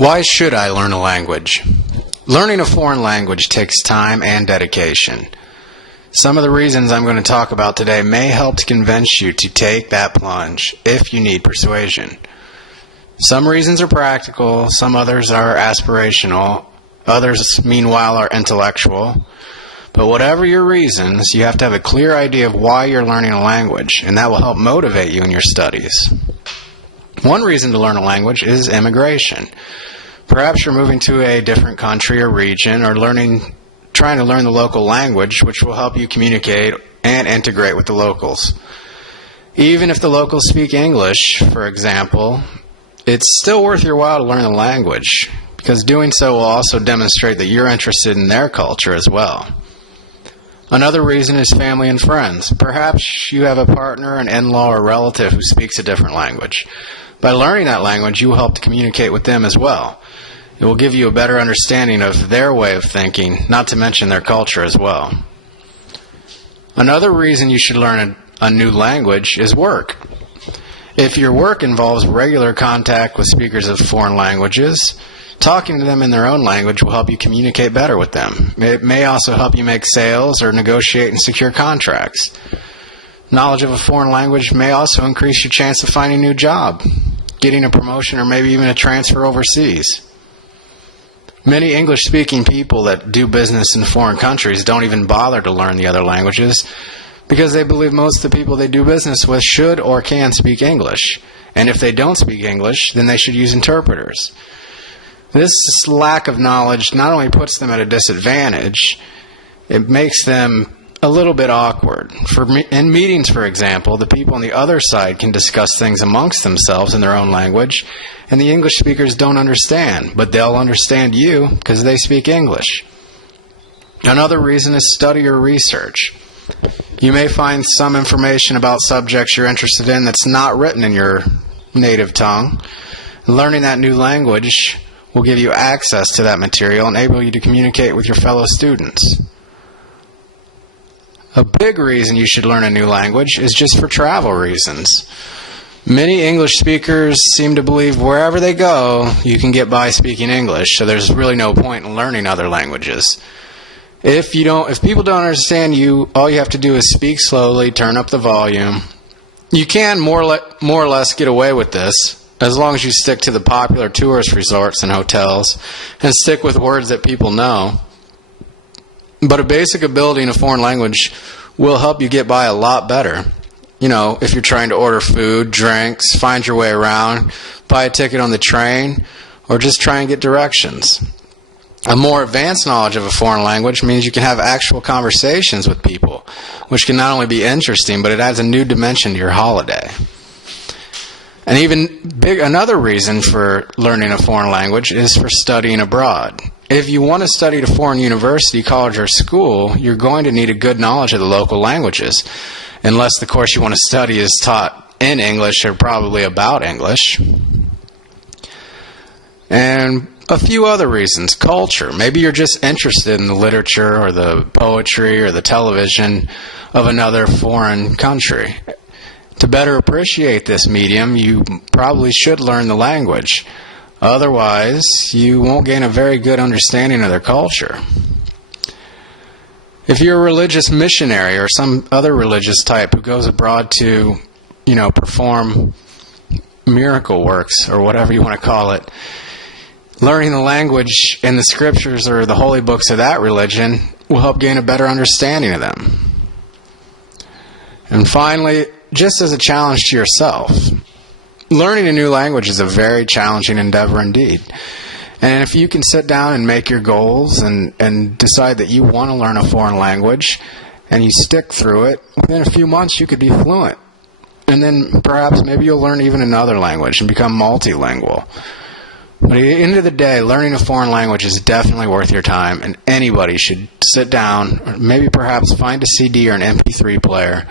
Why should I learn a language? Learning a foreign language takes time and dedication. Some of the reasons I'm going to talk about today may help to convince you to take that plunge if you need persuasion. Some reasons are practical, some others are aspirational, others, meanwhile, are intellectual. But whatever your reasons, you have to have a clear idea of why you're learning a language, and that will help motivate you in your studies. One reason to learn a language is immigration. Perhaps you're moving to a different country or region or trying to learn the local language, which will help you communicate and integrate with the locals. Even if the locals speak English, for example, it's still worth your while to learn the language, because doing so will also demonstrate that you're interested in their culture as well. Another reason is family and friends. Perhaps you have a partner, an in-law, or relative who speaks a different language. By learning that language, you will help to communicate with them as well. It will give you a better understanding of their way of thinking, not to mention their culture as well. Another reason you should learn a new language is work. If your work involves regular contact with speakers of foreign languages, talking to them in their own language will help you communicate better with them. It may also help you make sales or negotiate and secure contracts. Knowledge of a foreign language may also increase your chance of finding a new job, getting a promotion, or maybe even a transfer overseas. Many English-speaking people that do business in foreign countries don't even bother to learn the other languages because they believe most of the people they do business with should or can speak English. And if they don't speak English, then they should use interpreters. This lack of knowledge not only puts them at a disadvantage, it makes them a little bit awkward. In meetings, for example, the people on the other side can discuss things amongst themselves in their own language, and the English speakers don't understand, but they'll understand you because they speak English. Another reason is study or research. You may find some information about subjects you're interested in that's not written in your native tongue. Learning that new language will give you access to that material and enable you to communicate with your fellow students. A big reason you should learn a new language is just for travel reasons. Many English speakers seem to believe wherever they go, you can get by speaking English, so there's really no point in learning other languages. If people don't understand you, all you have to do is speak slowly, turn up the volume. You can more or less get away with this, as long as you stick to the popular tourist resorts and hotels, and stick with words that people know. But a basic ability in a foreign language will help you get by a lot better. If you're trying to order food, drinks, find your way around, buy a ticket on the train, or just try and get directions. A more advanced knowledge of a foreign language means you can have actual conversations with people, which can not only be interesting, but it adds a new dimension to your holiday. And another reason for learning a foreign language is for studying abroad. If you want to study at a foreign university, college, or school, you're going to need a good knowledge of the local languages, unless the course you want to study is taught in English or probably about English. And a few other reasons. Culture. Maybe you're just interested in the literature or the poetry or the television of another foreign country. To better appreciate this medium, you probably should learn the language. Otherwise, you won't gain a very good understanding of their culture. If you're a religious missionary or some other religious type who goes abroad to, perform miracle works or whatever you want to call it, learning the language and the scriptures or the holy books of that religion will help gain a better understanding of them. And finally, just as a challenge to yourself, learning a new language is a very challenging endeavor indeed. And if you can sit down and make your goals and decide that you want to learn a foreign language and you stick through it, within a few months you could be fluent. And then perhaps maybe you'll learn even another language and become multilingual. But at the end of the day, learning a foreign language is definitely worth your time, and anybody should sit down, or maybe perhaps find a CD or an MP3 player.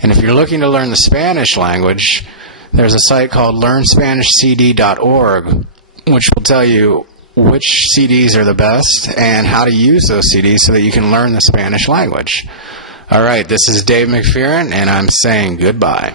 And if you're looking to learn the Spanish language, there's a site called LearnSpanishCD.org, which will tell you which CDs are the best and how to use those CDs so that you can learn the Spanish language. All right, this is Dave McPherson, and I'm saying goodbye.